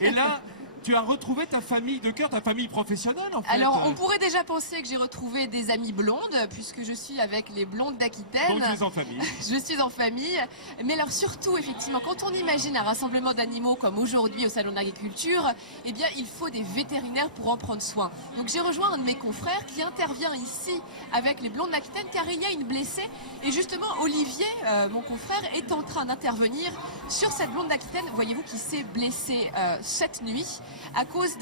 Et là, tu as retrouvé ta famille de cœur, ta famille professionnelle en fait. Alors, on pourrait déjà penser que j'ai retrouvé des amies blondes, puisque je suis avec les blondes d'Aquitaine. Donc tu es en famille. Je suis en famille. Mais alors surtout, effectivement, quand on imagine un rassemblement d'animaux comme aujourd'hui au Salon de l'Agriculture, eh bien, il faut des vétérinaires pour en prendre soin. Donc j'ai rejoint un de mes confrères qui intervient ici avec les blondes d'Aquitaine, car il y a une blessée. Et justement, Olivier, mon confrère, est en train d'intervenir sur cette blonde d'Aquitaine, voyez-vous, qui s'est blessée cette nuit à cause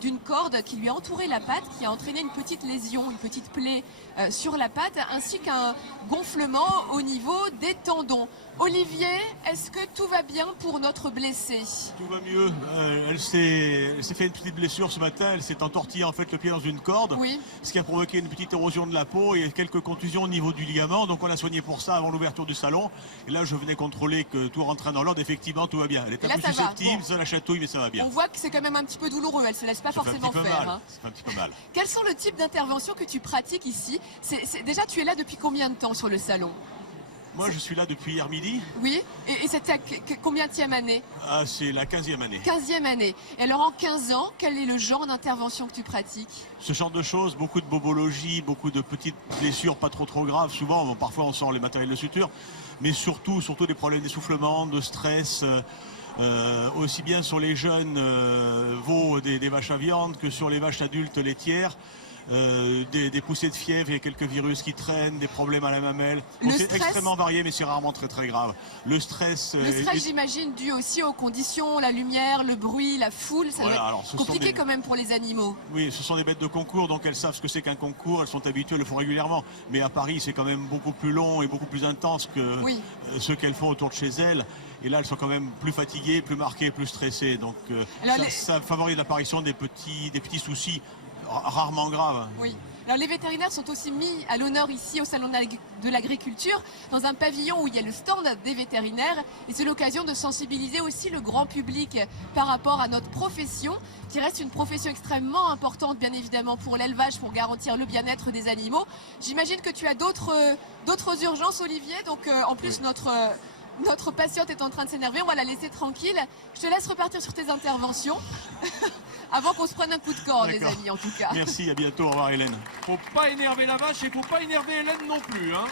d'une corde qui lui a entouré la patte, qui a entraîné une petite lésion, une petite plaie sur la patte, ainsi qu'un gonflement au niveau des tendons. Olivier, est-ce que tout va bien pour notre blessée? Tout va mieux. Elle s'est fait une petite blessure ce matin. Elle s'est entortillée en fait le pied dans une corde, Oui. ce qui a provoqué une petite érosion de la peau et quelques contusions au niveau du ligament. Donc on l'a soignée pour ça avant l'ouverture du salon. Et là, je venais contrôler que tout rentrait dans l'ordre. Effectivement, tout va bien. Elle est Et un là, peu ça va. susceptible, Bon. ça la chatouille, mais ça va bien. On voit que c'est quand même un petit peu douloureux, elle se laisse pas Ça fait un forcément petit peu faire. mal. Hein. Ça fait un petit peu mal. Quels sont le type d'intervention que tu pratiques ici? Déjà, tu es là depuis combien de temps sur le salon? Moi, je suis là depuis hier midi. Oui. Et c'était combienième année? Ah, c'est la 15e année. 15e année. Et alors en 15 ans, quel est le genre d'intervention que tu pratiques? Ce genre de choses, beaucoup de bobologie, beaucoup de petites blessures pas trop graves. Souvent, bon, parfois on sort les matériels de suture, mais surtout des problèmes d'essoufflement, de stress, aussi bien sur les jeunes veaux des vaches à viande que sur les vaches adultes laitières. Des poussées de fièvre, il y a quelques virus qui traînent, des problèmes à la mamelle. Bon, c'est extrêmement varié, mais c'est rarement très grave. Le stress, j'imagine, dû aussi aux conditions, la lumière, le bruit, la foule, ça doit être compliqué quand même pour les animaux. Oui, ce sont des bêtes de concours, donc elles savent ce que c'est qu'un concours, elles sont habituées, elles le font régulièrement. Mais à Paris, c'est quand même beaucoup plus long et beaucoup plus intense que ce qu'elles font autour de chez elles. Et là, elles sont quand même plus fatiguées, plus marquées, plus stressées. Donc ça favorise l'apparition des petits soucis rarement grave. Oui. Alors les vétérinaires sont aussi mis à l'honneur ici au Salon de l'Agriculture, dans un pavillon où il y a le stand des vétérinaires. Et c'est l'occasion de sensibiliser aussi le grand public par rapport à notre profession, qui reste une profession extrêmement importante, bien évidemment, pour l'élevage, pour garantir le bien-être des animaux. J'imagine que tu as d'autres urgences, Olivier. Donc en plus, notre patiente est en train de s'énerver, on va la laisser tranquille. Je te laisse repartir sur tes interventions. Avant qu'on se prenne un coup de corde, les amis, en tout cas. Merci, à bientôt, au revoir Hélène. Faut pas énerver la vache et faut pas énerver Hélène non plus, hein.